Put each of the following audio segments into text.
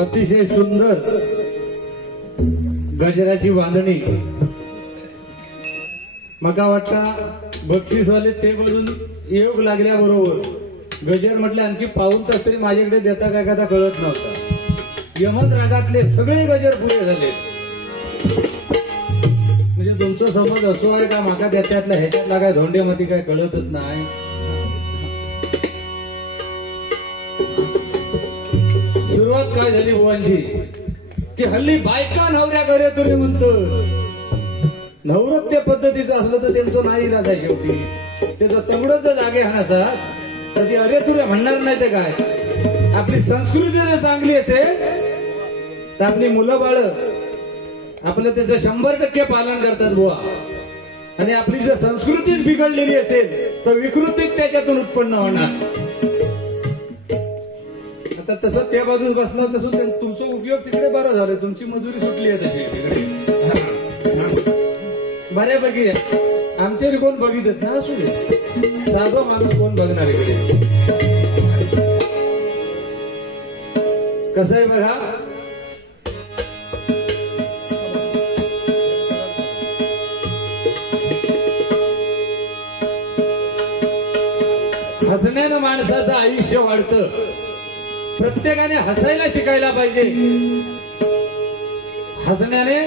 अतिशय सुंदर गजराची बांधणी मका वाटता बक्षीसवाले ते बोलून योग लागल्याबरोबर गजर म्हटले आणखी पाऊन तास तरी माझ्याकडे देता काय कदा कळत नव्हता। यमन रागातले सगळे गजर पुरे झाले। म्हणजे तुमचा समज असो आहे का माका त्यातल्या ह्याच्यातला काय धोंडेमध्ये काय कळतच नाही। सुरुवात काय झाली बुवांची की हल्ली बायका नवऱ्या घरे तुरे म्हणतो नवरत्य पद्धतीचं असलं तर त्यांचं नाही राजा शेवटी त्याचं तंगडच जागे हाणासा तर ती अरे तुरे म्हणणार नाही ते काय। आपली संस्कृती जर चांगली असेल तर आपली मुलं बाळ आपलं त्याचं 100% पालन करतात बुवा। आणि आपली जर संस्कृतीच बिघडलेली असेल तर विकृतीच त्याच्यातून उत्पन्न होणार। आता तसं त्या बाजूस बसलं तसं तुमचा उपयोग तिकडे बरा झाला। तुमची मजुरी सुटली आहे तशी तिकडे बऱ्यापैकी आहे। आमचे कोण बघितत ना असू दे साधा माणूस कोण बघणार इकडे। कसं आहे बघा हसण्यानं माणसाचं आयुष्य वाढतं। प्रत्येकाने हसायला शिकायला पाहिजे। हसण्याने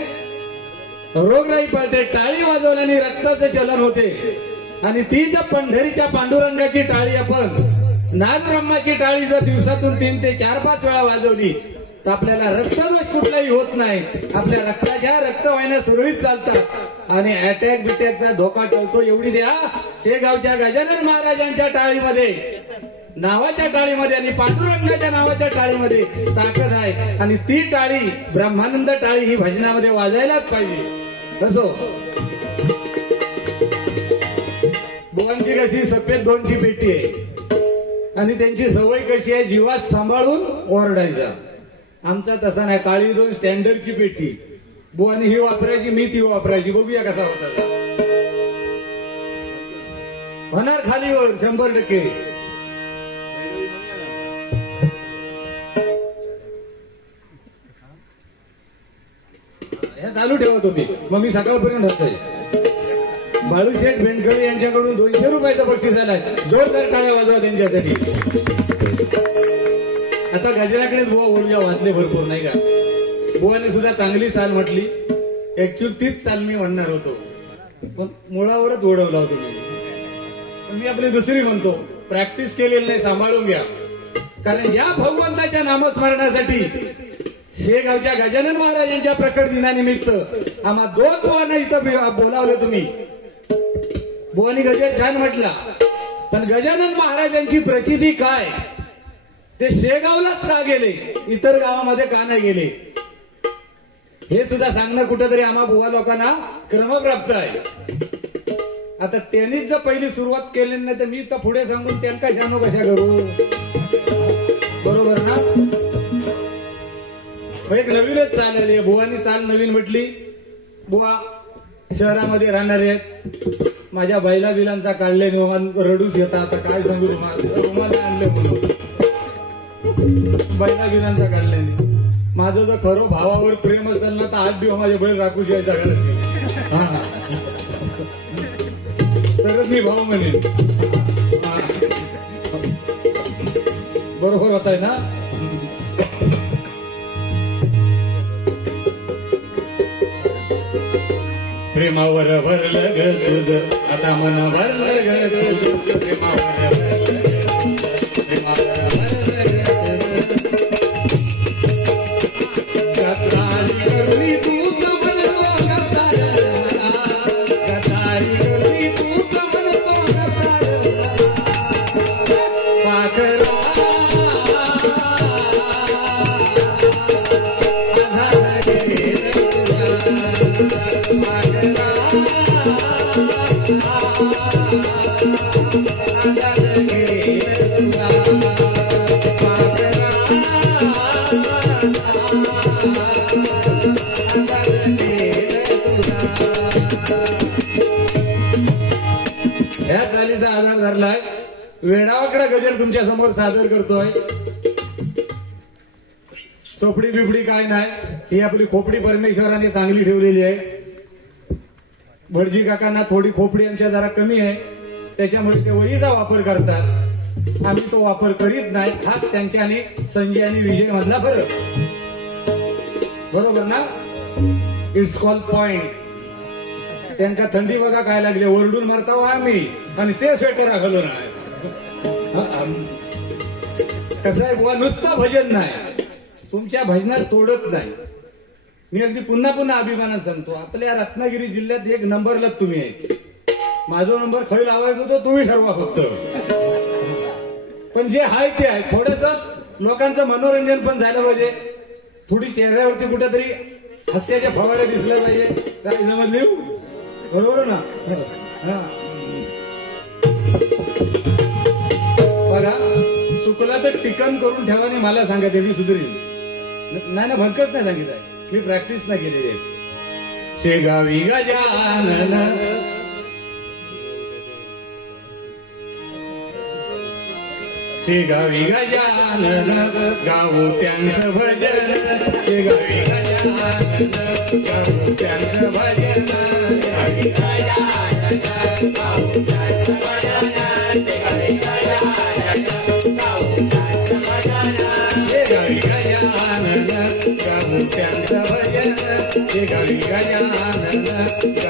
रोगराई पळते। टाळी वाजवल्याने रक्ताचं चलन होते आणि ती जर पंढरीच्या पांडुरंगाची टाळी आपण नागब्रह्माची टाळी जर दिवसातून 3 ते 4-5 वेळा वाजवली तर आपल्याला रक्तदोष कुठलाही होत नाही। आपल्या रक्ताच्या रक्तवाहिन्या सुरळीत चालतात आणि अटॅक बिटॅकचा धोका टळतो। एवढी द्या शेगावच्या गजानन महाराजांच्या टाळीमध्ये नावाच्या टाळीमध्ये आणि पांडुरंगाच्या नावाच्या टाळीमध्ये ताकद आहे आणि ती टाळी ब्रह्मानंद टाळी ही भजनामध्ये वाजायलाच पाहिजे। कसो बुवांची कशी सफेद 2ची पेटी आहे आणि त्यांची सवय कशी आहे जीवास सांभाळून ओरडायचा। आमचा तसा नाही। काळी 2 स्टँडर्डची पेटी बुवानी ही वापरायची मी ती वापरायची। बघूया कसा होता होणार खालीवर 100%। चालू ठेवा तुम्ही मग मी सकाळपर्यंत होतोय। बाळूशेठ बेंडकळे यांच्याकडून 200 रुपयाचं बक्षीस आलाय। जोरदार टाळ्या वाजवा त्यांच्यासाठी। आता गजराकडेच बुवा ओळख्या वाचले भरपूर नाही का। बुवाने सुद्धा चांगली चाल म्हटली। ऍक्च्युअली तीच चाल मी म्हणणार होतो पण मुळावरच ओढवला होतो मी आपली दुसरी म्हणतो प्रॅक्टिस केलेली नाही सांभाळून घ्या। कारण या भगवंताच्या नामस्मरणासाठी शेगावच्या गजानन महाराजांच्या प्रकट दिनानिमित्त आम्हा 2 बुवांना इथं बोलावलं तुम्ही। बुवानी गजर छान म्हटला पण गजानन महाराजांची प्रचिती काय ते शेगावलाच का गेले इतर गावामध्ये का नाही गेले हे सुद्धा सांगणं कुठेतरी आम्हा बुवा लोकांना क्रमप्राप्त आहे। आता त्यांनीच जर पहिली सुरुवात केली नाही तर मी तर पुढे सांगून त्यांना जाणू कशा करू बरोबर ना। एक नवीनच चाल आली बुवानी चाल नवीन म्हटली। बुवा शहरामध्ये राहणारे आहेत माझ्या बैला बिलांचा काढले रडूच येतात। आता काय सांगू रुमाल आणले म्हणून बैला बिलांचा काढले। माझं जर खरं भावावर प्रेम असेल ना तर 8 दिवस माझे बैल राखू यायचा घराची तरच मी भाऊ म्हणेन। बरोबर होत आहे ना। प्रेमावर भरलं ग तुझं आता मन भरलं ग तुझं प्रेमावर ह्या चालीचा आधार धरलाय वेडावाकडा गजर तुमच्या समोर सादर करतोय। सोपडी बिपडी काय नाही, ही आपली खोपडी परमेश्वराने चांगली ठेवलेली आहे. भटजी काकांना थोडी खोपडी आमच्या जरा कमी आहे, त्याच्यामुळे ते वहीचा वापर करतात. आम्ही तो वापर करीत नाही. हा त्यांच्या आणि संजय आणि विजय मधला फरक. बरोबर ना? It's call point. त्यांना थंडी बघा काय लागली, ओरडून मारता आम्ही आणि ते स्वेटर राखलो नाही. कसं आहे बुवा, नुसतं भजन नाही, तुमच्या भजनात तोडत नाही. मी अगदी पुन्हा पुन्हा अभिमानात सांगतो, आपल्या रत्नागिरी जिल्ह्यात एक नंबरला तुम्ही आहे. माझा नंबर खैल लावायचा होतो, तुम्ही ठरवा फक्त. पण जे आहे ते आहे. थोडस लोकांचं मनोरंजन पण झालं पाहिजे, थोडी चेहऱ्यावरती कुठेतरी हास्याच्या फवाऱ्या दिसल्या पाहिजे. काय समजली? बरोबर ना? बघा, चुकला तर टिकन करून ठेवा आणि मला सांगा, ते मी सुधरील. नाही ना, भलकच नाही सांगितलंय, मी प्रॅक्टिस नाही केलेली आहे. शेगावी गजानन शेगावी गजानन गावो त्यांचं भजन. शेगावी गजानन गावो त्यांचं भजन. शेगावी गजानन गावो त्यांचं भजन. शेगावी गजानन गावो त्यांचं भजन. शेगावी गजानन गावो त्यांचं भजन. शेगावी गजानन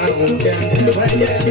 गावो त्यांचं भजन. शेगावी गजानन गावो त्यांचं भजन.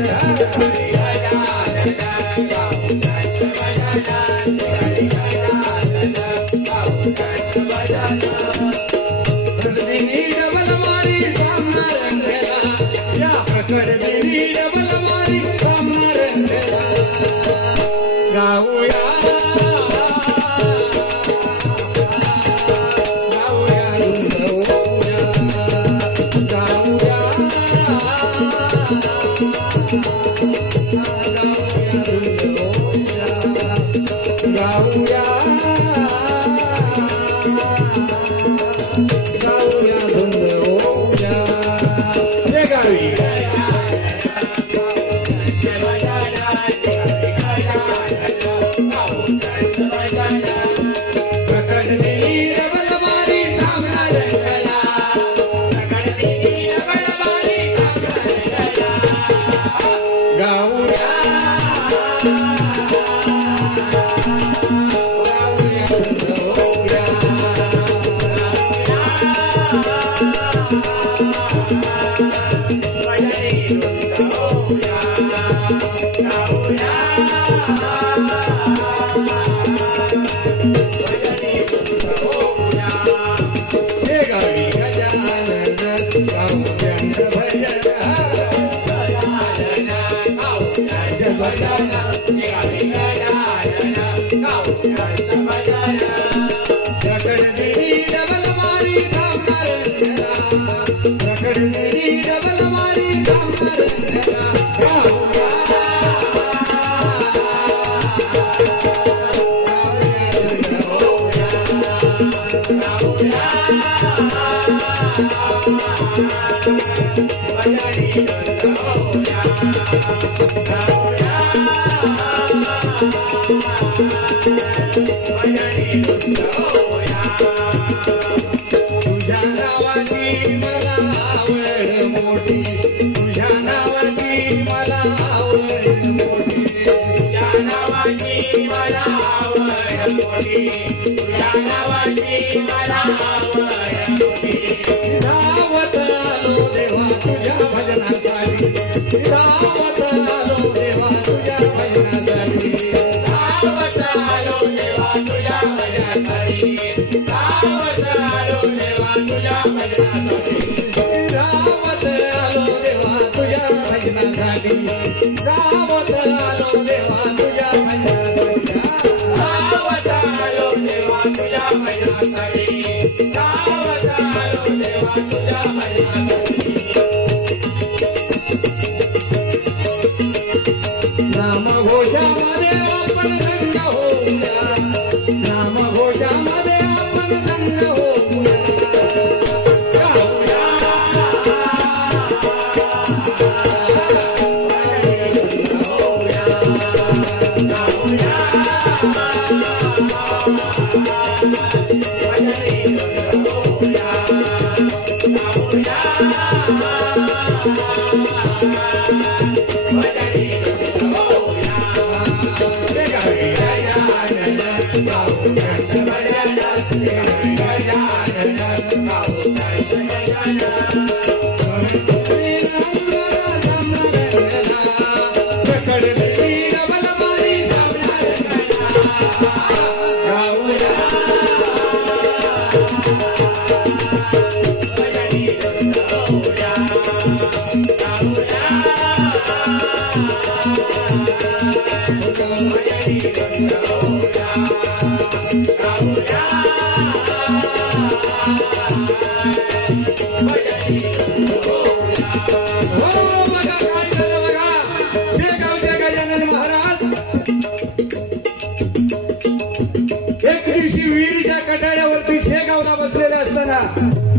एक दिवशी विहिरीच्या कटाळ्यावरती शेगावला बसलेले असताना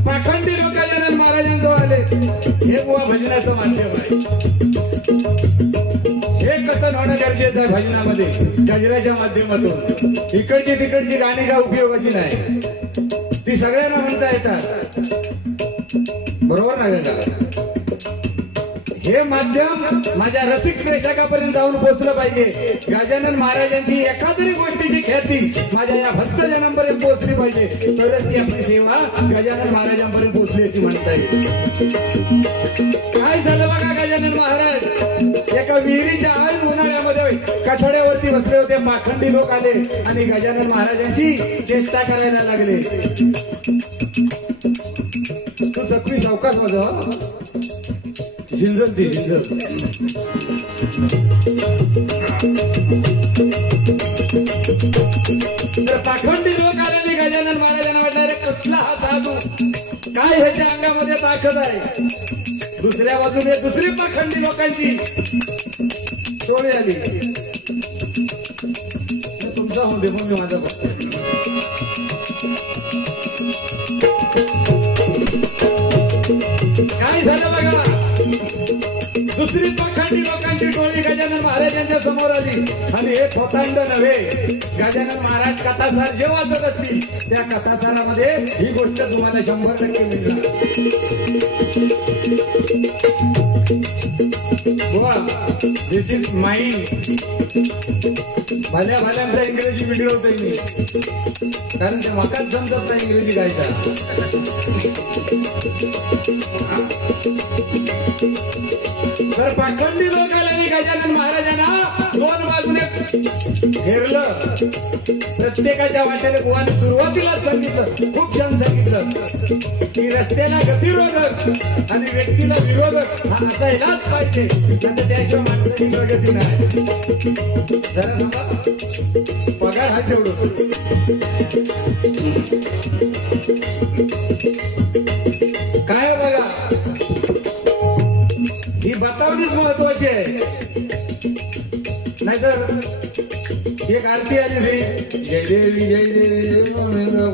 पाखंडी लोक गजानन महाराजांजवळ आले. हे बुवा भजनाचं माध्यम आहे, हे कथन होणं गरजेचं आहे भजनामध्ये. गजराच्या माध्यमातून इकडची तिकडची गाणी का उपयोगाची नाही, ती सगळ्यांना म्हणता येतात. बरोबर नाही का? हे माध्यम माझ्या रसिक प्रेक्षकापर्यंत जाऊन पोहोचलं पाहिजे. गजानन महाराजांची एखादी गोष्टीची ख्याती माझ्या या भक्तजनांपर्यंत पोहोचली पाहिजे, तरच ती आपली सेवा गजानन महाराजांपर्यंत पोहोचली अशी म्हणता येईल. काय झालं बघा, गजानन महाराज एका विहिरीच्या आळ उन्हाळ्यामध्ये कठड्यावरती बसले होते. पाखंडी लोक आले आणि गजानन महाराजांची चेष्टा करायला लागले. तू सगळी सावकाश माझं झिंजल ती झिंजल. तर पाखंडी लोक आल्याने गजानन महाराजांना वाटलं, रे कसला हा साधू, काय ह्याच्या अंगामध्ये ताकद आहे. दुसऱ्या बाजूने दुसरी पाखंडी लोकांची टोळी आली. तुमचा होऊन दे म्हणून मी माझा बघतो. काय झालं बघा, दुसरी पाखंडी लोकांची टोळी गजानन महाराजांच्या समोर आली आणि हे खोतांड नव्हे, गजानन महाराज कथासार जे वाचत असतील त्या कथासारामध्ये ही गोष्ट तुम्हाला 100% मिळणार. दिस इज माइंड. भल्या भल्यांचा इंग्रजी व्हिडिओ होतोय मी, कारण ते मकाच समजत नाही इंग्रजी गायचा. तर पाखंडी लोक आल्याने गजानन महाराजांना दोन बाजूने घेरलं. प्रत्येकाच्या वाटेने बुवाने सुरुवातीलाच सांगितलं, खूप छान सांगितलं की रस्त्याला गतिरोधक आणि व्यक्तीला विरोधक हा असायलाच पाहिजे, म्हणजे त्याशिवाय माणसाची प्रगती नाही. जरा सांगा, पगार हा तेवढं काय बघा, ही बतावणीच महत्वाची आहे. नाहीतर एक आरती आली रे, जय देवी जय देवी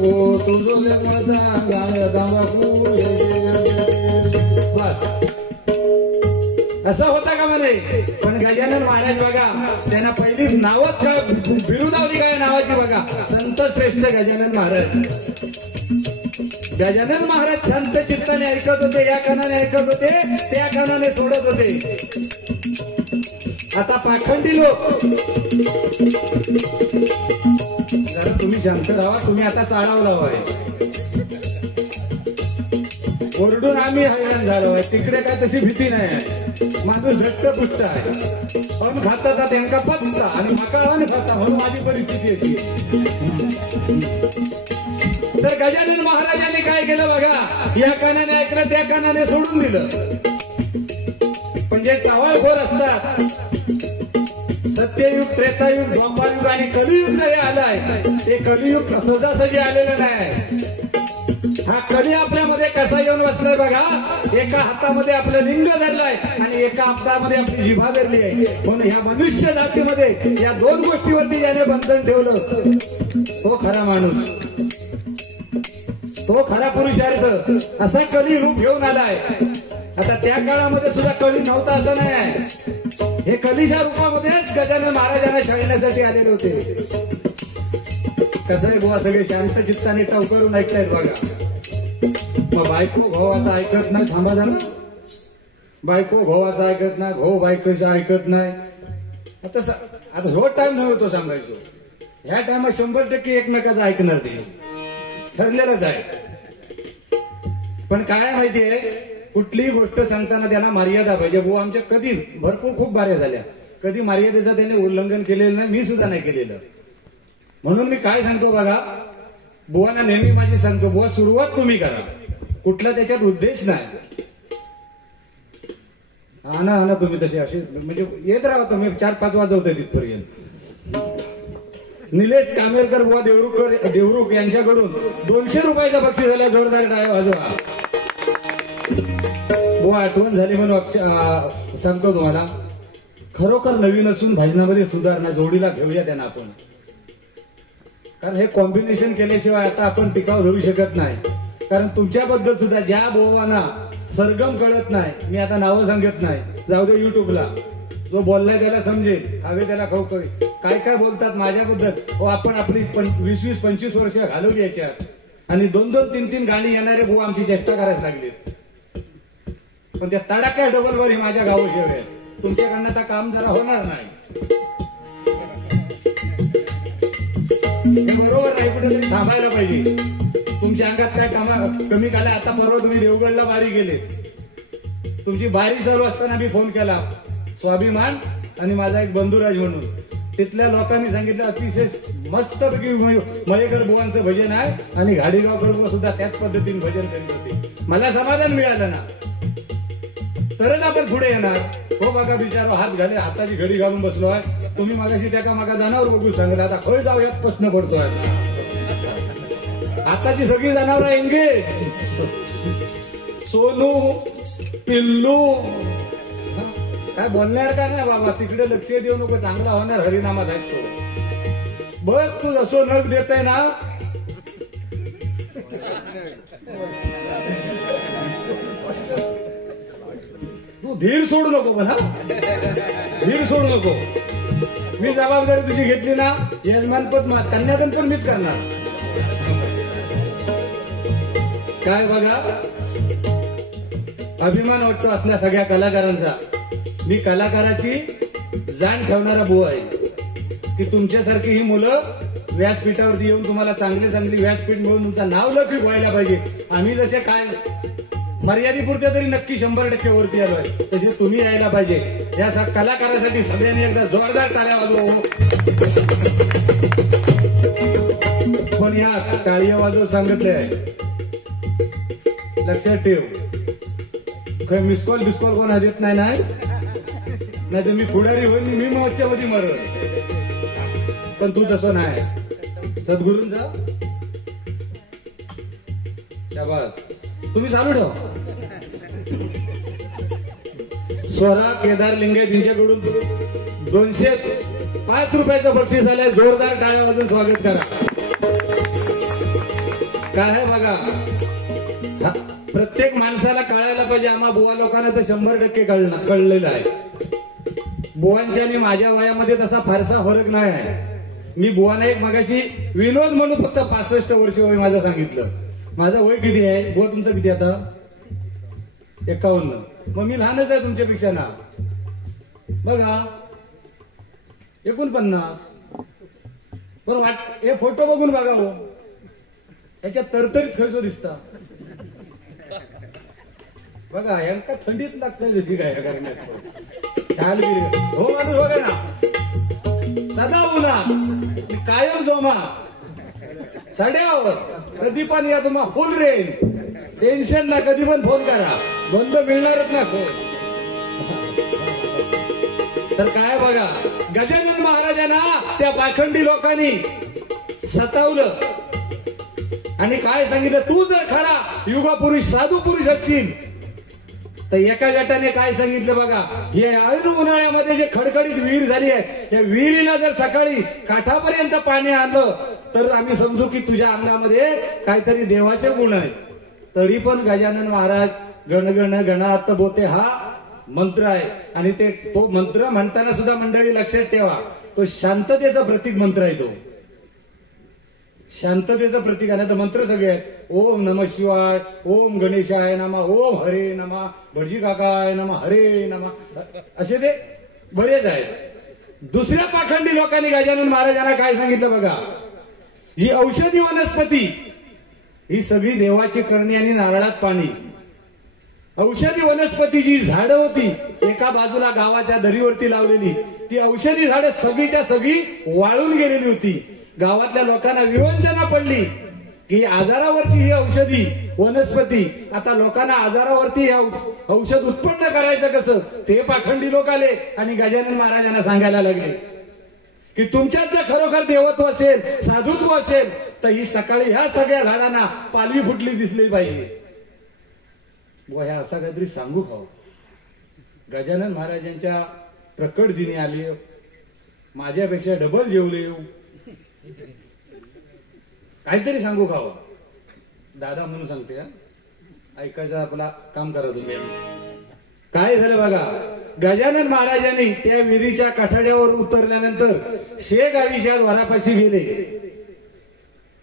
गो तुझो बस, असं होता का म्हणे. पण गजानन महाराज बघा, त्यांना पहिली नावच का बिरुदावली काय नावाची बघा, संत श्रेष्ठ गजानन महाराज. गजानन महाराज शांत चित्ताने ऐकत होते, या कानाने ऐकत होते, त्या कानाने सोडत होते. आता पाखंडी लोक, जरा तुम्ही शांत राहा, तुम्ही आता चाळाव लावाय. ओरडून आम्ही हैराण झालो आहे, तिकडे काय तशी भीती नाही आहे. माणूस झट्ट पुष्ट आहे, पण खाता त्यांना पचता आणि मका अन खाता, म्हणून माझी परिस्थिती अशी. तर गजानन महाराजांनी काय केलं बघा, या कानाने ऐकलं, त्या कानाने सोडून दिलं. पण जे टावाळखोर असतात, सत्ययुग, त्रेतायुग, द्वापारयुग आणि कलियुग जरी आलाय, ते कलियुग सहजासहजी आलेलं नाही. हा कली आपल्यामध्ये कसा येऊन बसलाय बघा, एका हातामध्ये आपलं लिंग धरलाय आणि एका हातामध्ये आपली जिभा धरली आहे. म्हणून ह्या मनुष्य जातीमध्ये या दोन गोष्टीवरती ज्याने बंधन ठेवलं, तो खरा माणूस, तो खरा पुरुषार्थ. असा कली रूप घेऊन आलाय. आता त्या काळामध्ये सुद्धा कली नव्हता असं नाही आहे. हे कलीच्या रूपामध्येच गजानन महाराजांना शाळण्यासाठी आलेले होते. कसं आहे बुवा, सगळे शांत चित्ताने टवकरून ऐकतायत बघा. मग बायको भावाचं ऐकत नाही, थांबा जरा. बायको भावाचं ऐकत नाही, भाऊ बायकोचं ऐकत नाही. आता हो टाइम नव्हतो सांगायचो, ह्या टायमात 100% एकमेकाचं ऐकणार ते. ठरलेलंच आहे. पण काय माहितीये, कुठलीही गोष्ट सांगताना त्यांना मर्यादा पाहिजे. बुवा आमच्या कधी भरपूर खूप बाऱ्या झाल्या, कधी मर्यादेचं त्यांनी उल्लंघन केलेलं नाही, मी सुद्धा नाही केलेलं. म्हणून मी काय सांगतो बघा, बुवांना नेहमी माझी सांगतो, बुवा सुरुवात तुम्ही करा, कुठला त्याच्यात उद्देश नाही. हा ना तुम्ही तसे असे म्हणजे येत राहा तुम्ही 4-5 वाजवते तिथपर्यंत. निलेश कामेरकर बुवा देवरुख यांच्याकडून 200 रुपयाचा बक्षीस झाला. जोरदार टाळ्या वाजवा. बुवा आठवण झाली म्हणून सांगतो तुम्हाला, खरोखर नवीन असून भजनामध्ये सुधारणा जोडीला घेऊया त्यांना आपण. कारण हे कॉम्बिनेशन केल्याशिवाय आता आपण टिकाव धरू शकत नाही. कारण तुमच्याबद्दल सुद्धा ज्या बुवांना सरगम कळत नाही, मी आता नावं सांगत नाही, जाऊ दे युट्यूबला, जो बोललाय त्याला समजेल, हवे त्याला खवखवे, काय काय बोलतात माझ्याबद्दल. आपण आपली 20-25 वर्ष घालवली याच्यात, आणि 2-2, 3-3 गाणी येणारे बुवा आमची चेष्टा करायला लागली. पण त्या तडाख्या डबलवर ही माझ्या गावाशिवाय आहे. तुमच्याकडनं आता काम जरा होणार नाही, हे बरोबर नाही. कुठेतरी थांबायला पाहिजे. तुमच्या अंगात काय कमी काला. आता परवा तुम्ही देवगडला बारी गेले, तुमची बारी चालू असताना मी फोन केला, स्वाभिमान आणि माझा एक बंधुराज म्हणून, तिथल्या लोकांनी सांगितलं अतिशय मस्तपैकी मयेकर बुवांचं भजन आहे, आणि घाडीगावकर सुद्धा त्याच पद्धतीने भजन करीत होते. मला समाधान मिळालं ना, तरच आपण पुढे येणार. हो बघा बिचारो, हात घाले, हाताची घडी घालून बसलो आहे. तुम्ही मागाशी त्या मागा जनावर बघू सांगितलं, आता खय जाऊ यात प्रश्न पडतोय. आताची सगळी जनावर एंगेज, सोनू पिल्लू, काय बोलणार का नाही बाबा, तिकडे लक्ष देऊ नको, चांगला होणार हरिनामात ऐकतो. बघ तू जसो नग देत आहे ना, तू धीर सोडू नको, पण हा धीर सोडू नको. मी जबाबदारी तुझी घेतली ना, यजमानपद कन्यादान पण मीच करणार. काय बघा, अभिमान वाटतो असल्या सगळ्या कलाकारांचा. मी कलाकाराची जाण ठेवणारा बुवा आहे, की तुमच्यासारखी ही मुलं व्यासपीठावरती येऊन तुम्हाला चांगली चांगली व्यासपीठ मिळून तुमचं नाव लौकिक व्हायला पाहिजे. आम्ही जसे काय मर्यादेपुरत्या तरी नक्की 100% वरती आलोय, तसे तुम्ही यायला पाहिजे. या कलाकारासाठी सगळ्यांनी एकदा जोरदार टाळ्या वाजवा. पण या टाळ्या वाजव सांगितले आहे, लक्षात ठेव. मिस कॉल कोण देत नाही नाही तर मी पुढारी होईल, मी मोर्चा मध्ये मरल. पण तू तसं नाही, सद्गुरूंचा शाबास. तुम्ही चालू ठेवा. स्वरा केदार लिंगे यांच्याकडून 205 रुपयाचं बक्षीस आलंय. जोरदार टाळ्या वाजून स्वागत करा. काय आहे बघा, प्रत्येक माणसाला कळायला पाहिजे. आम्हा बुवा लोकांना तर 100% कळलेलं आहे. बुवांच्या आणि माझ्या वयामध्ये तसा फारसा फरक नाही आहे. मी बुवांना एक मगाशी विनोद म्हणून फक्त 65 वर्ष वय माझं सांगितलं. माझं वय किती आहे बुवा, तुमचं किती आता? 51. मग मी लहानच आहे तुमच्यापेक्षा ना. बघा 49. पण हे फोटो बघून बघा हो, याच्यात तरतरीत खर्च दिसता. बघा यांका थंडीत लागतं काय छाल हो माणूस बघा ना, सदा उन्हा कायम जोमा साड्यावर, कधी पण या तुम्हा फुल रेन, टेन्शन ना, कधी पण फोन करा, बंद मिळणारच ना फोन. तर काय बघा, गजानन महाराजांना त्या पाखंडी लोकांनी सतावलं आणि काय सांगितलं, तू जर खरा युगपुरुष साधू पुरुष असशील तर एका गटाने काय सांगितलं बघा, हे ऐन उन्हाळ्यामध्ये जे खडखडीत विहीर झाली आहे, त्या विहिरीला जर सकाळी काठापर्यंत पाणी आलं तर आम्ही समजू की तुझ्या अंगामध्ये काहीतरी देवाचे गुण आहेत. तरी पण गजानन महाराज गणगण गणात बोते हा मंत्र आहे आणि तो मंत्र म्हणताना सुद्धा मंडळी लक्षात ठेवा, तो शांततेचा प्रतीक मंत्र आहे. तो शांततेचं प्रतीक आहे. तर मंत्र सगळे आहेत, ओम नमः शिवाय, ओम गणेशाय नमः, ओम हरे नमः, भटजी काकाय नमः, हरे नमः, असे ते बरेच आहेत. दुसऱ्या पाखंडी लोकांनी गजानन महाराजांना काय सांगितलं बघा, ही औषधी वनस्पती ही सगळी देवाची करणी आणि नारळात पाणी. औषधी वनस्पतीची झाडं होती एका बाजूला गावाच्या दरीवरती लावलेली, ती औषधी झाडं सगळीच्या सगळी वाळून गेलेली होती. गावातल्या लोकांना विवंचना पडली की आजारावरची ही औषधी वनस्पती, आता लोकांना आजारावरती औषध उत्पन्न करायचं कसं. ते पाखंडी लोक आले आणि गजानन महाराजांना सांगायला लागले की तुमच्यात जर खरोखर देवत्व असेल, साधुत्व असेल, तर ही सकाळी ह्या सगळ्या झाडांना पालवी फुटली दिसली पाहिजे. ह्या असा काहीतरी सांगू खाऊ. गजानन महाराजांच्या प्रकट दिनी आले, माझ्यापेक्षा डबल जेवले, काहीतरी सांगू खावं. दादा म्हणून सांगते का, ऐकायचं आपला काम करा तुम्ही. काय झालं बघा, गजानन महाराजांनी त्या विहिरीच्या काठाड्यावर उतरल्यानंतर शेगावीच्या द्वारापाशी गेले.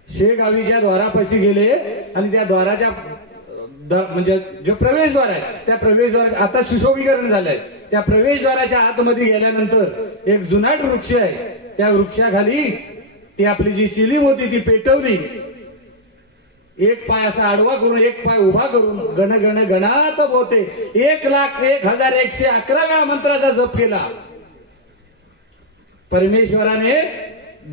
शेगावीच्या द्वारापाशी गेले आणि त्या द्वाराच्या म्हणजे जो प्रवेशद्वार आहे त्या प्रवेशद्वार आता सुशोभीकरण झालंय. त्या प्रवेशद्वाराच्या आतमध्ये गेल्यानंतर एक जुनाट वृक्ष आहे, त्या वृक्षाखाली ती आपली जी चिलीम होती ती पेटवली. एक पाय असा आडवा करून एक पाय उभा करून गण गण गणात बोते 1,01,111 वेळा मंत्राचा जप केला. परमेश्वराने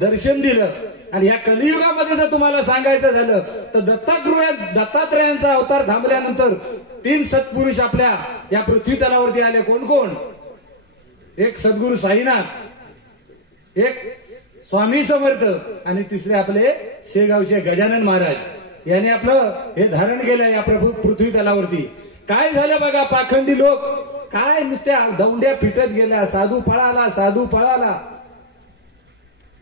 दर्शन दिलं. आणि या कलियुगामध्ये जर तुम्हाला सांगायचं झालं तर दत्तात्रयांचा अवतार थांबल्यानंतर 3 सत्पुरुष आपल्या या पृथ्वी तलावरती आले. कोण कोण? एक सद्गुरू साईनाथ, एक स्वामी समर्थ आणि तिसरे आपले शेगावचे गजानन महाराज यांनी आपलं हे धारण केलं या पृथ्वी तलावरती. काय झालं बघा, पाखंडी लोक काय नुसत्या दौंड्या पिटत गेल्या, साधू पळाला, साधू पळाला.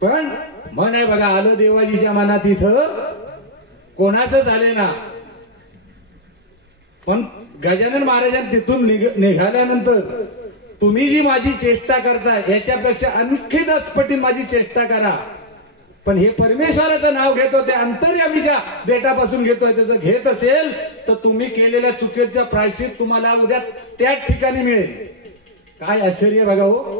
पण मन आहे बघा, आलं देवाजीच्या मनात इथं कोणाचं झाले ना. पण गजानन महाराजांनी तिथून निघाल्यानंतर तुम्ही जी माझी चेष्टा करताय याच्यापेक्षा आणखी 10 पटी माझी चेष्टा करा. पण हे परमेश्वराचं नाव घेतो, ते अंतर्यामीच्या देटापासून घेतोय, त्याचं घेत असेल तर तुम्ही केलेल्या चुकीचं प्रायश्चित तुम्हाला उद्या त्याच ठिकाणी मिळेल. काय आश्चर्य बघा हो,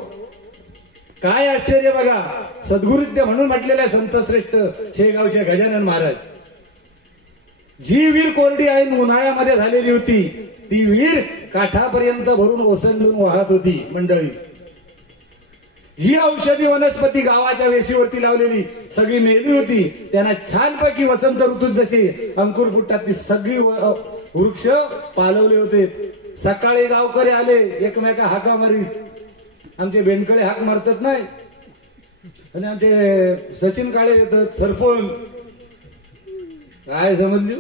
काय आश्चर्य बघा. सद्गुरुत्य म्हणून म्हटलेल्या संत श्रेष्ठ शेगावचे गजानन महाराज. जी विहीर कोरडी आहे उन्हाळ्यामध्ये झालेली होती, ती विहीर काठापर्यंत भरून ओसंडून वाहत होती. मंडळी, जी औषधी वनस्पती गावाच्या वेशीवरती लावलेली सगळी मेली होती, त्यांना छानपैकी वसंत ऋतूत जशी अंकुर फुटतात ती सगळी वृक्ष पालवले होते. सकाळी गावकरी आले, एकमेका हाका मारी. आमचे बेनकडे हाक मारतात नाही आणि आमचे सचिन काळे येतात, सरपंच काय समजली.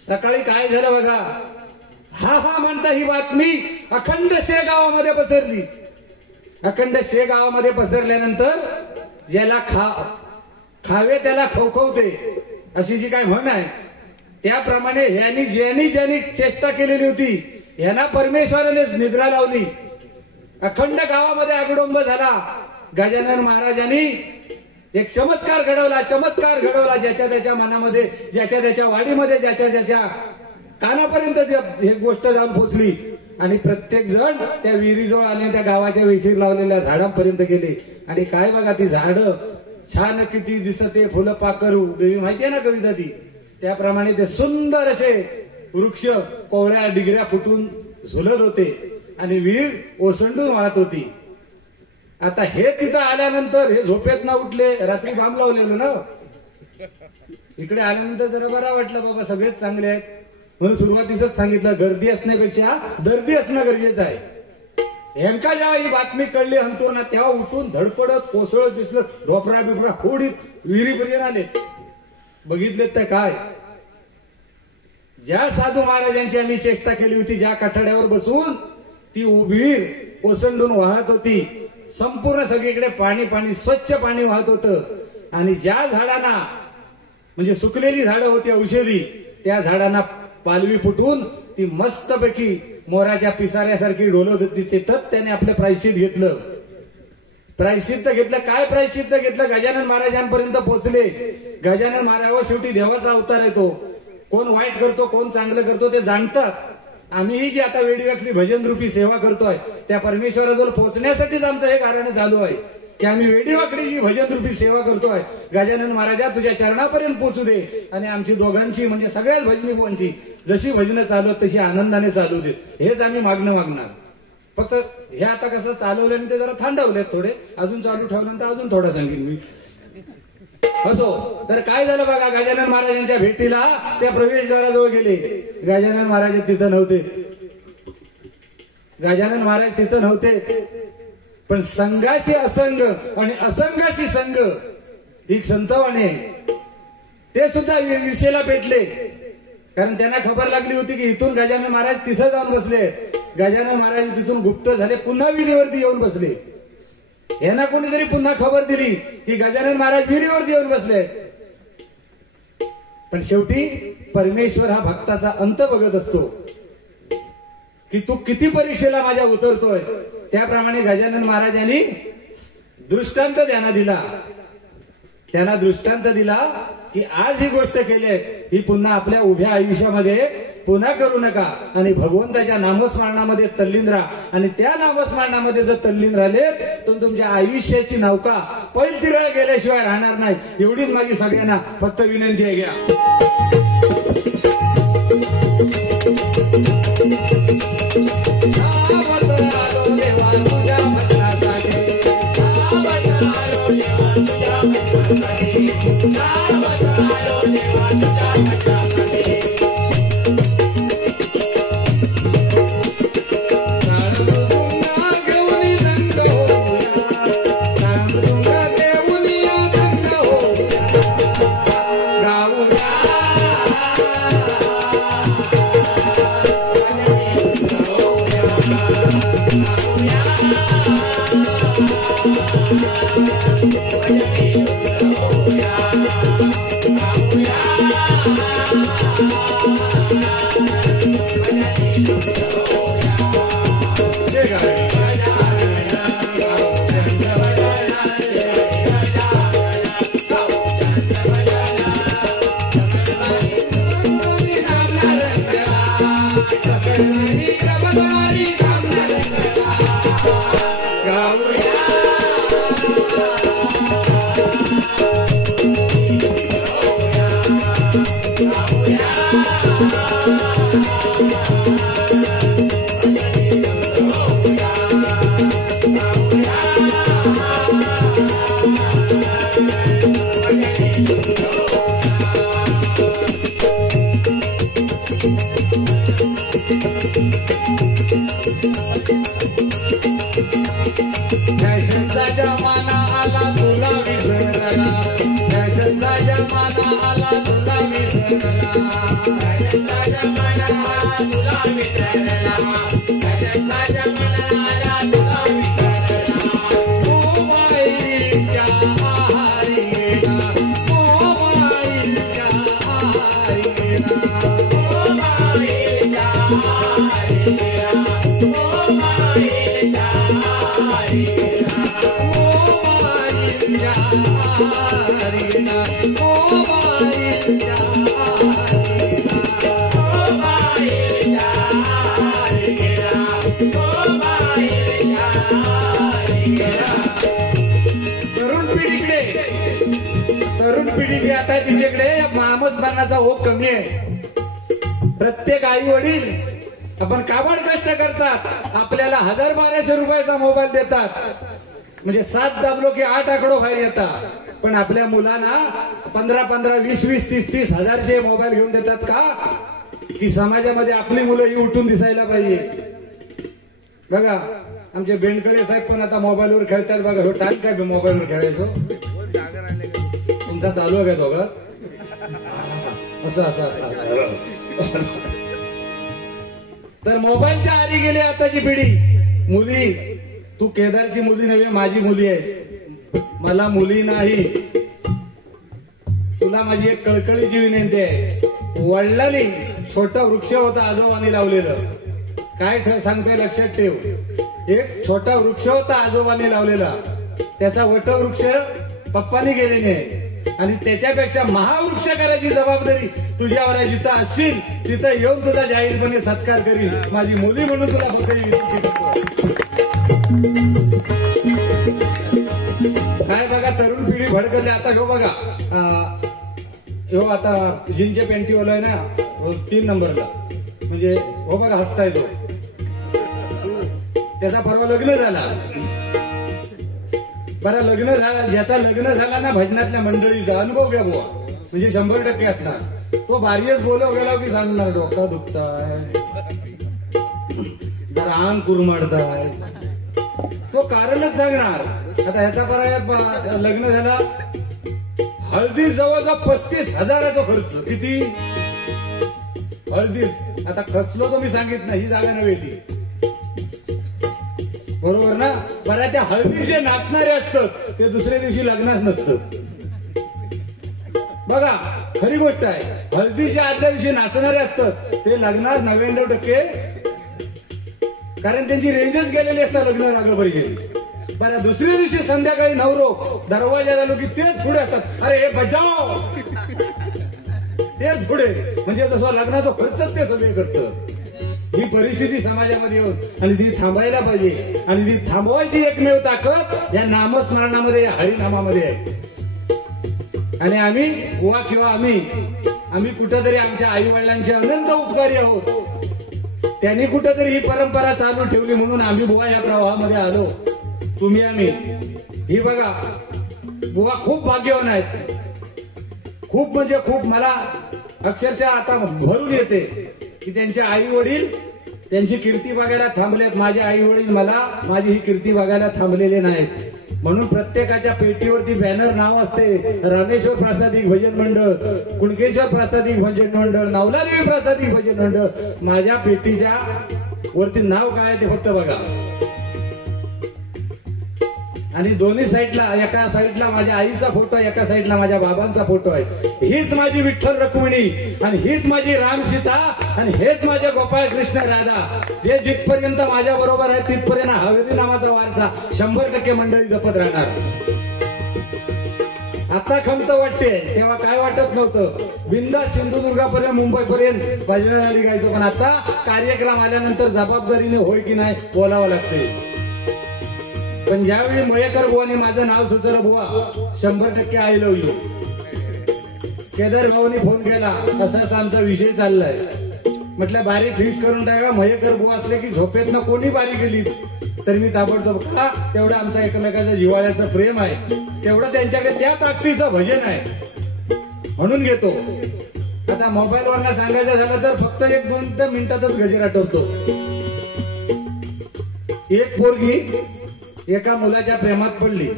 सकाळी काय झालं बघा, हा हा म्हणता ही बातमी अखंड शेगावामध्ये पसरली. अखंड शेगावामध्ये पसरल्यानंतर ज्याला खावे त्याला खवखवते अशी जी काय म्हण आहे, त्याप्रमाणे ज्यांनी चेष्टा केलेली होती यांना परमेश्वराने निद्रा लावली. अखंड गावामध्ये आगडोंब झाला. गजानन महाराजांनी एक चमत्कार घडवला. ज्याच्या त्याच्या मनामध्ये, ज्याच्या त्याच्या वाडीमध्ये, ज्याच्या त्याच्या कानापर्यंत ही गोष्ट जाऊन पोचली. आणि प्रत्येक जण त्या विहिरीजवळ आले, त्या गावाच्या वेशीर लावलेल्या झाडांपर्यंत गेले. आणि काय बघा, ती झाडं छान किती दिसते, फुलं पाकरू, देवी माहितीये ना कविता ती, त्याप्रमाणे ते सुंदर असे वृक्ष कोवळ्या डिगऱ्या फुटून झुलत होते आणि विहीर ओसंडून वाहत होती. आता हे तिथं आल्यानंतर हे झोपेत ना उठले, रात्री बांब लावलेलं ना, इकडे आल्यानंतर जरा बरा वाटलं, बाबा सगळेच चांगले आहेत. म्हणून सुरुवातीच सांगितलं, गर्दी असण्यापेक्षा दर्दी असणं गरजेचं आहे. यांका जेव्हा ही बातमी कळली हंतो ना, तेव्हा उठून धडपडत कोसळत दिसलं, ढोपरा बिपरा फोडीत विहिरीपर्यंत आले. बघितले तर काय, ज्या साधू महाराजांची आम्ही चेष्टा केली होती, ज्या काठाड्यावर बसून ती विहीर ओसंडून वाहत होती, संपूर्ण सगळीकडे पाणी स्वच्छ पाणी वाहत होतं. आणि ज्या झाडांना म्हणजे सुकलेली झाडं होती औषधी, त्या झाडांना पालवी फुटून ती मस्तपैकी मोराच्या पिसाऱ्यासारखी डोलत होती. तिथंच त्याने आपलं प्रायश्चित घेतलं. काय प्रायश्चित्त घेतलं? गजानन महाराजांपर्यंत पोहोचले. गजानन महाराज शेवटी देवाचा अवतार येतो. कोण वाईट करतो, कोण चांगलं करतो ते जाणतात. आम्हीही जी आता वेळी भजन रूपी सेवा करतोय, त्या परमेश्वराजवळ पोहोचण्यासाठीच आमचं हे कारण चालू आहे. की आम्ही वेडीवाकडीची भजन रूपी सेवा करतोय. गजानन महाराजा तुझ्या चरणापर्यंत पोहोचू दे आणि आमची दोघांची म्हणजे सगळ्याच भजनी बुवांची जशी भजनं चालवत तशी आनंदाने चालू दे. हेच आम्ही मागणार. फक्त हे आता कसं चालवल्याने ते जरा थांबवलेत थोडे, अजून चालू ठेवल्यानंतर अजून थोडा सांगेन मी. असो तर काय झालं बघा, गजानन महाराजांच्या भेटीला त्या प्रवेशद्वाराजवळ गेले. गजानन महाराज तिथं नव्हते. गजानन महाराज तिथं नव्हते, पण संघाशी असंग आणि असंघाशी संघ ही संतवाणी ते सुद्धा विषेला पेटले. कारण त्यांना खबर लागली होती की इथून गजानन महाराज तिथं जाऊन बसले. गजानन महाराज तिथून गुप्त झाले, पुन्हा विहिरीवरती येऊन बसले. यांना कोणीतरी पुन्हा खबर दिली की गजानन महाराज विहिरीवरती येऊन बसले. पण शेवटी परमेश्वर हा भक्ताचा अंत बघत असतो की तू किती परीक्षेला माझ्या उतरतोय. त्याप्रमाणे गजानन महाराजांनी दृष्टांत त्यांना दिला. त्यांना दृष्टांत दिला की आज ही गोष्ट केली आहे ही पुन्हा आपल्या उभ्या आयुष्यामध्ये पुन्हा करू नका आणि भगवंताच्या नामस्मरणामध्ये तल्लीन राहा. आणि त्या नामस्मरणामध्ये जर तल्लीन राहिले तर तुमच्या आयुष्याची नौका पैलतिराळ गेल्याशिवाय राहणार नाही. एवढीच माझी सगळ्यांना फक्त विनंती आहे. घ्या फॅशनचा जमाना आला तुला विसरला. फॅशनचा जमाना आला तुला विसरला. फॅशनचा जमाना आला तुला विसरला. फॅशनचा जमाना आला तुला विसरला. मोबाईलच्या आहारी गेला. मोबाईलच्या आहारी गेला. मोबाईलच्या आहारी गेला. मोबाईलच्या तरुण पिढीची आता तिच्याकडे नामस्मरणाचा ओघ कमी आहे. प्रत्येक आई वडील आपण काबड कष्ट करतात, आपल्याला 1000-1200 रुपयाचा मोबाईल देतात. म्हणजे 7 दाबलो की 8 आकडो बाहेर येतात. पण आपल्या मुलांना 15-15, 20-20, 30-30 हजारचे मोबाईल घेऊन देतात का? की समाजामध्ये आपली मुलं ही उठून दिसायला पाहिजे. बघा आमचे बेंडकडे साहेब पण आता मोबाईलवर खेळतात. बघा हो टाइम काय मोबाईलवर खेळायचो तुमचा चालू आहे का दोघं? असं तर मोबाईलच्या आरी गेली आताची पिढी. मुली, तू केदारची मुली नव्हे, माझी मुली आहेस. मला मुली नाही. तुला माझी एक कळकळीची विनंती आहे. वडिलांनी छोटा वृक्ष होता आजोबांनी लावलेलं. काय सांगतोय लक्षात ठेव. एक छोटा वृक्ष होता आजोबांनी लावलेला. त्याचा वटवृक्ष पप्पानी गेलेले आहे. आणि त्याच्यापेक्षा महावृक्ष करायची जबाबदारी तुझ्यावर आहे. जिथं असशील तिथं येऊन तुझा जाहीरपणे सत्कार करील. माझी मुली म्हणून तुला फक्त विनंती करतो. फडकले. आता हो बघा, हो आता जीनचे पॅन्टीवाला आहे ना 3 नंबरला, म्हणजे हो बघा हसताय तो, त्याचा परवा लग्न झाला. बरं लग्न झाला, ज्याचा लग्न झाला ना भजनातल्या मंडळीचा अनुभव घ्या बुवा, म्हणजे 100% असणार. तो बारीच बोलव गेला की सांगणार डोका दुखताय, जरा अंग कुरमाडताय, तो कारणच सांगणार. आता ह्याचा परत लग्न झाला, हळदी जवळजवळ 35,000चा खर्च. किती हळदीस? आता खचलो तो मी सांगितलं, ही जागा नव्हे ती, बरोबर ना. बऱ्याच हळदी जे नाचणारे असतात ते दुसऱ्या दिवशी लग्नात नसतं. बघा खरी गोष्ट आहे, हळदीच्या आदल्या दिवशी नाचणारे असतात ते लग्नात 99%, कारण त्यांची रेंजच गेलेली असतात लग्न लागल्यापर्यंत. बरं दुसऱ्या दिवशी संध्याकाळी नवरो दरवाजा झालो की तेच पुढे असतात, अरे हे बजाव, तेच पुढे, म्हणजे जसं लग्नाचा खर्चच ते सगळे करतं. ही परिस्थिती समाजामध्ये होत आणि ती थांबायला पाहिजे, आणि ती थांबवायची एकमेव ताकद या नामस्मरणामध्ये, हरिनामामध्ये आहे. आणि आम्ही बुवा किंवा आम्ही कुठेतरी आमच्या आई वडिलांचे अनंत उपकारी आहोत. त्यांनी कुठेतरी ही परंपरा चालू ठेवली म्हणून आम्ही बुवा या प्रवाहामध्ये आलो. तुम्ही आम्ही ही बघा, बुवा खूप भाग्यवान आहेत, खूप म्हणजे खूप. मला अक्षरशः आता भरून येते की त्यांचे आई वडील त्यांची कीर्ती बघायला थांबलेत. माझे आई वडील मला माझी ही कीर्ती बघायला थांबलेले नाहीत. म्हणून प्रत्येकाच्या पेटीवरती बॅनर नाव असते, रामेश्वर प्रासादिक भजन मंडळ, कुणकेश्वर प्रासादिक भजन मंडळ, नवलादेवी प्रासादिक भजन मंडळ. माझ्या पेटीच्या वरती नाव काय आहे ते फक्त बघा. आणि दोन्ही साईडला, एका साईडला माझ्या आईचा फोटो आहे, एका साईडला माझ्या बाबांचा फोटो आहे. हीच माझी विठ्ठल रुक्मिणी, आणि हीच माझी राम सीता, आणि हेच माझे गोपाळ कृष्ण राधा. जे जिथपर्यंत माझ्या बरोबर आहे तिथपर्यंत हळदी नामाचा वारसा 100% मंडळी जपत राहणार. आता खंत वाटते, तेव्हा काय वाटत नव्हतं. बिंदास सिंधुदुर्गापर्यंत मुंबईपर्यंत भजनाला निघायचो, पण आता कार्यक्रम आल्यानंतर जबाबदारीने होय की नाही बोलावं लागते. पण ज्यावेळी मयेकर बुवाने माझं नाव सुचवलं, बुवा 100% आय लव्ह यू. केदार भाऊनी फोन केला, असाच आमचा विषय चाललाय. म्हटलं बारी फिक्स करून टाका. मयेकर बुवा असले की झोपेत ना कोणी बारी गेली तर मी ताबडतोब, का तेवढं आमचा एकमेकाचं जिव्हाळ्याचं प्रेम आहे, तेवढं त्यांच्याकडे त्या ताकदीचं भजन आहे म्हणून घेतो. आता मोबाईलवर सांगायचं झालं तर फक्त 1-2 मिनिटातच गजर आठवतो. एक पोरगी एका मुलाच्या प्रेमात पडली,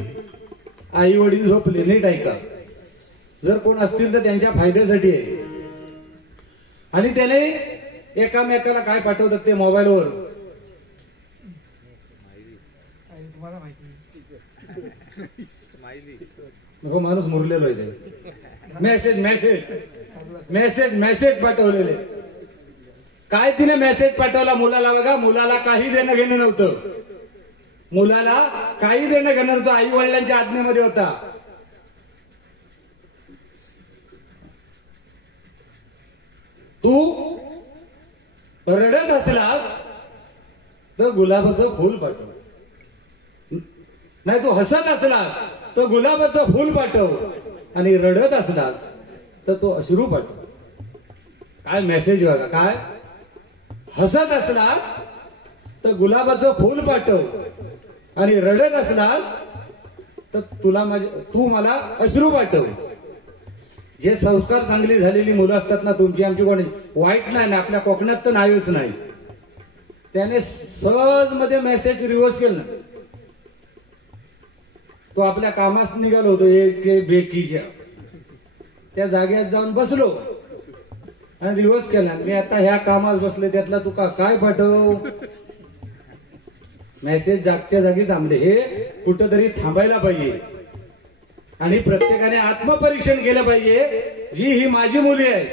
आई वडील झोपले. नीट ऐका, जर कोण असतील तर त्यांच्या फायद्यासाठी आहे. आणि त्याने एकामेकाला काय पाठवतात ते मोबाईलवर, नको माणूस मुरलेलो आहे. मेसेज मेसेज मेसेज मेसेज पाठवलेले. काय तिने मेसेज पाठवला मुलाला बघा. मुलाला काही देणं घेणं नव्हतं, मुलाला काही देणं घेणं नव्हतं, आई वडिलांच्या आज्ञेमध्ये होता. तू रडत असलास तर गुलाबाचं फूल पाठव, नाही तू हसत असलास तर गुलाबाचं फूल पाठव, आणि रडत असलास तर तो अश्रू पाठव. काय मेसेज बघा. काय हसत असलास तर गुलाबाचं फूल पाठव, आणि रडत असलास तर तू मला अश्रू पाठव. जे संस्कार चांगली झालेली मुलं असतात ना तुमची आमची, कोणी वाईट नाही ना, आपल्या कोकणात तर नाहीच नाही. त्याने सहज मध्ये मेसेज रिव्हर्स केलं ना. तो आपल्या कामात निघालो होतो एक बेकीच्या, त्या जागेत जाऊन बसलो आणि रिव्हर्स केला. मी आता ह्या कामात बसले, त्यातला तू काय पाठव. मेसेज जागच्या जागी थांबले. हे कुठंतरी थांबायला पाहिजे आणि प्रत्येकाने आत्मपरीक्षण केलं पाहिजे. ही माझी मुली आहे,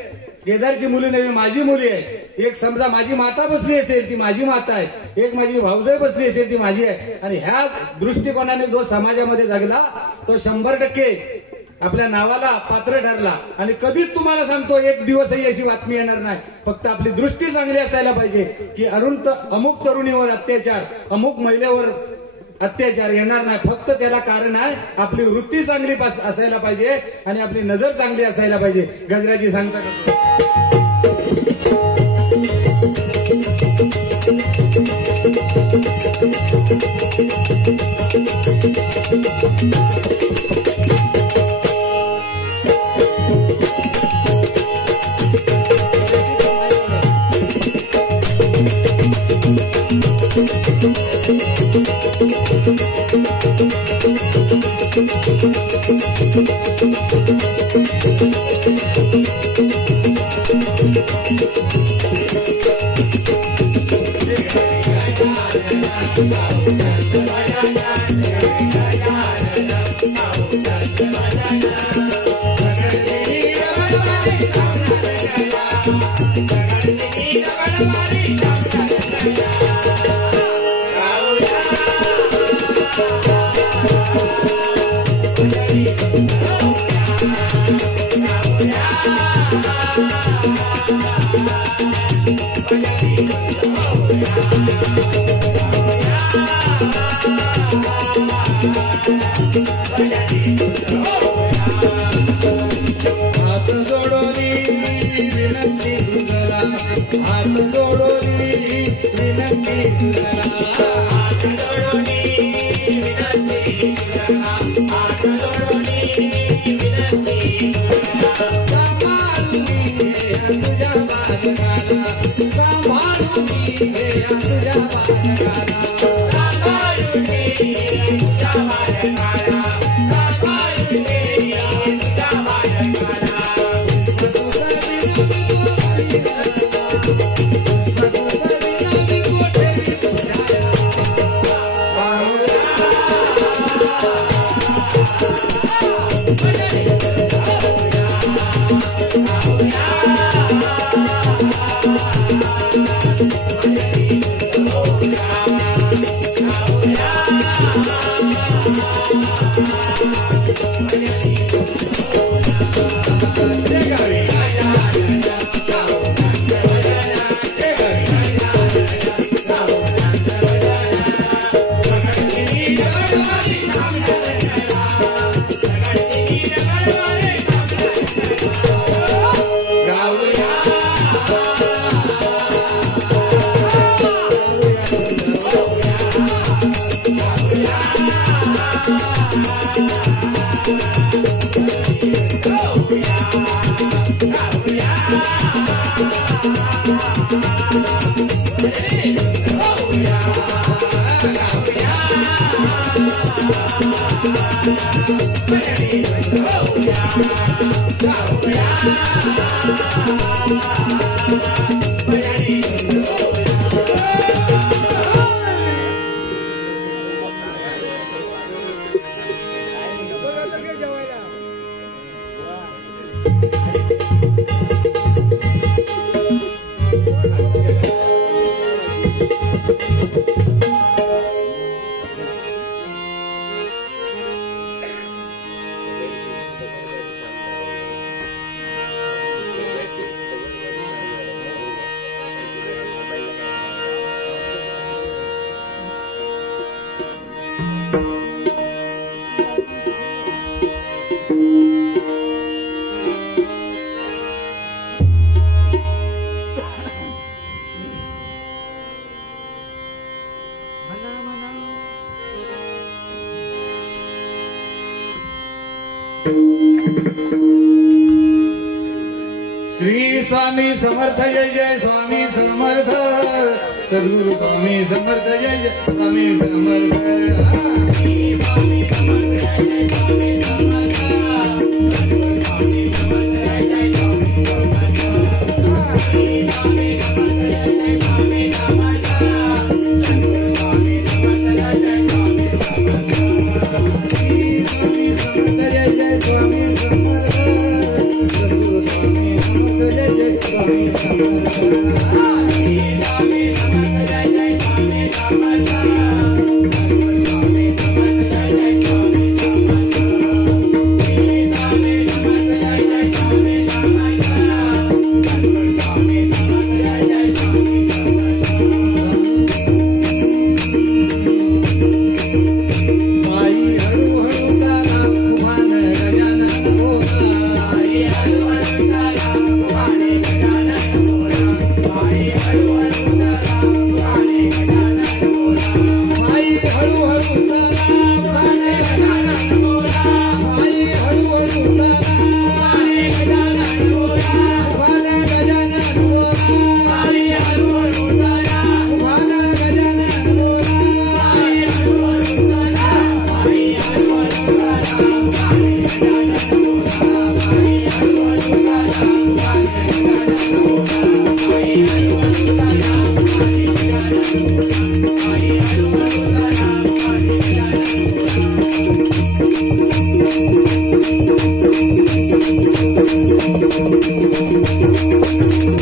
केदारची मुली नाही, माझी मुली आहे. एक समजा माझी माता बसली असेल ती माझी माता आहे, एक माझी भाऊजाई बसली असेल ती माझी आहे. आणि ह्या दृष्टिकोनाने जो समाजामध्ये जगला तो 100% आपल्या नावाला पात्र ठरला. आणि कधीच तुम्हाला सांगतो एक दिवसही अशी बातमी येणार नाही. फक्त आपली दृष्टी चांगली असायला पाहिजे की अमुक तरुणीवर अत्याचार, अमुक महिलेवर अत्याचार येणार नाही. फक्त त्याला कारण आहे आपली वृत्ती चांगली असायला पाहिजे आणि आपली नजर चांगली असायला पाहिजे. गजराजी सांगता का? श्री स्वामी समर्थ जय जय स्वामी समर्थ सद्गुरु स्वामी समर्थ जय जय स्वामी समर्थ स्वामी समर्थ जय जय स्वामी समर्थ स्वामी समर्थ जय जय स्वामी समर्थ स्वामी समर्थ जय जय स्वामी समर्थ सद्गुरु स्वामी समर्थ जय जय स्वामी समर्थ स्वामी समर्थ जय जय स्वामी समर्थ सद्गुरु स्वामी समर्थ जय जय स्वामी समर्थ स्वामी समर्थ जय जय स्वामी समर्थ सद्गुरु स्वामी समर्थ जय जय स्वामी समर्थ स्वामी समर्थ जय जय स्वामी समर्थ सद्गुरु स्वामी समर्थ जय जय स्वामी समर्थ Thank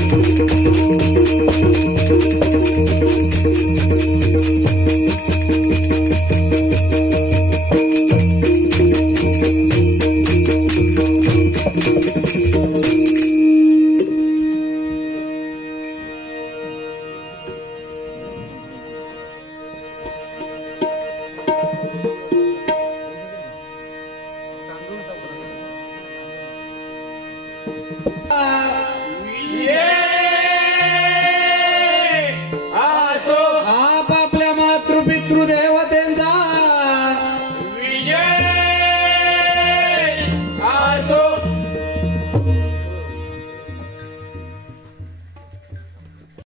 you.